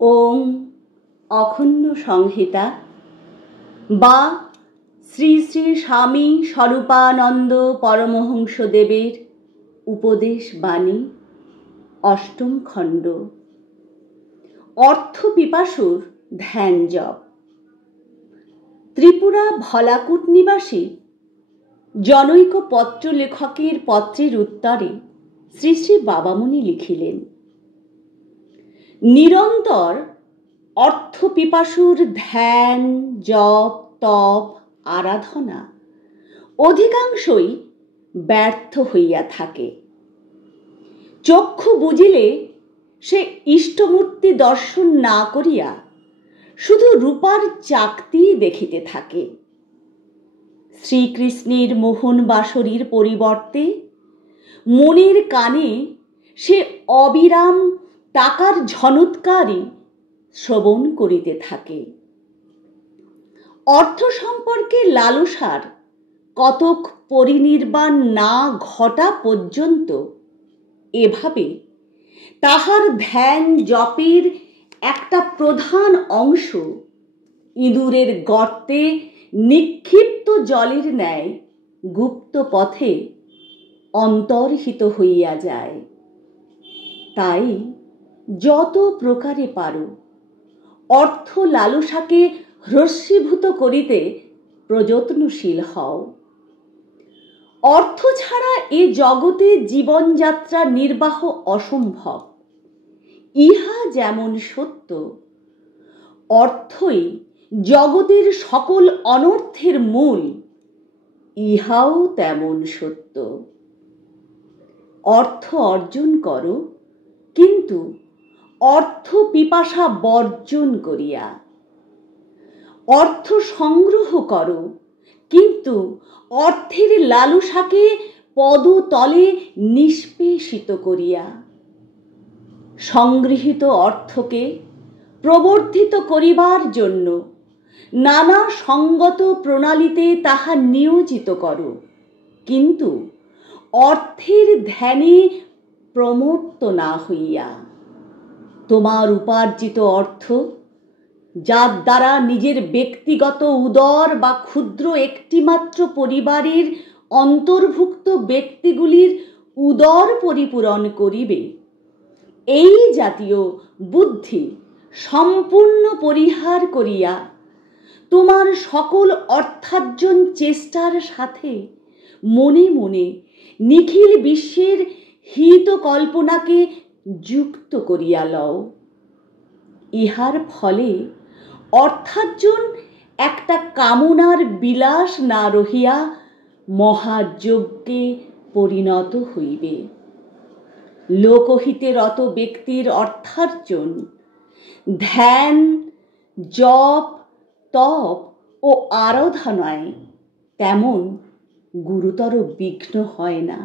ওম অখণ্ড সংহিতা বা শ্রী শ্রী স্বামী স্বরূপানন্দ পরমহংসদেবের উপদেশ বাণী অষ্টম খণ্ড। অর্থ পিপাসুর ধ্যান জপ। ত্রিপুরা ভলাকুট নিবাসী জনৈক পত্র লেখকের পত্রের উত্তরে শ্রী শ্রী বাবামুনি লিখিলেন, নিরন্তর অর্থ পিপাসুর ধ্যান জপ তপ আরাধনা অধিকাংশই ব্যর্থ হইয়া থাকে। চক্ষু বুঝিলে সে ইষ্টমূর্তি দর্শন না করিয়া শুধু রূপার চাকতি দেখিতে থাকে। শ্রীকৃষ্ণের মোহন বাসরীর পরিবর্তে মনের কানে সে অবিরাম টাকার ঝনৎকারই শ্রবণ করিতে থাকে। অর্থ সম্পর্কে লালসার কতক পরিনির্বাণ না ঘটা পর্যন্ত এভাবে তাহার ধ্যান জপের একটা প্রধান অংশ ইঁদুরের গর্তে নিক্ষিপ্ত জলের ন্যায় গুপ্ত পথে অন্তর্হিত হইয়া যায়। তাই যত প্রকারে পারো অর্থ লালসাকে হ্রস্বীভূত করিতে প্রযত্নশীল হও। অর্থ ছাড়া এ জগতে জীবনযাত্রা নির্বাহ অসম্ভব। ইহা যেমন সত্য, অর্থই জগতের সকল অনর্থের মূল, ইহাও তেমন সত্য। অর্থ অর্জন করো, কিন্তু অর্থ পিপাসা বর্জন করিয়া। অর্থ সংগ্রহ করো, কিন্তু অর্থের লালসাকে পদতলে নিষ্পেষিত করিয়া। সংগৃহীত অর্থকে প্রবর্ধিত করিবার জন্য নানা সঙ্গত প্রণালীতে তাহা নিয়োজিত করো, কিন্তু অর্থের ধ্যানে প্রমত্ত না হইয়া। তোমার উপার্জিত অর্থ, যার দ্বারা নিজের ব্যক্তিগত উদর বা ক্ষুদ্র একটিমাত্র পরিবারের অন্তর্ভুক্ত ব্যক্তিগুলির উদর পরিপূরণ করিবে, এই জাতীয় বুদ্ধি সম্পূর্ণ পরিহার করিয়া তোমার সকল অর্থার্জন চেষ্টার সাথে মনে মনে নিখিল বিশ্বের হিত কল্পনাকে যুক্ত করিয়া লও। ইহার ফলে অর্থার্জন একটা কামনার বিলাস না রহিয়া মহাযজ্ঞে পরিণত হইবে। লোকহিতে রত ব্যক্তির অর্থার্জন ধ্যান জপ তপ ও আরাধনায় তেমন গুরুতর বিঘ্ন হয় না।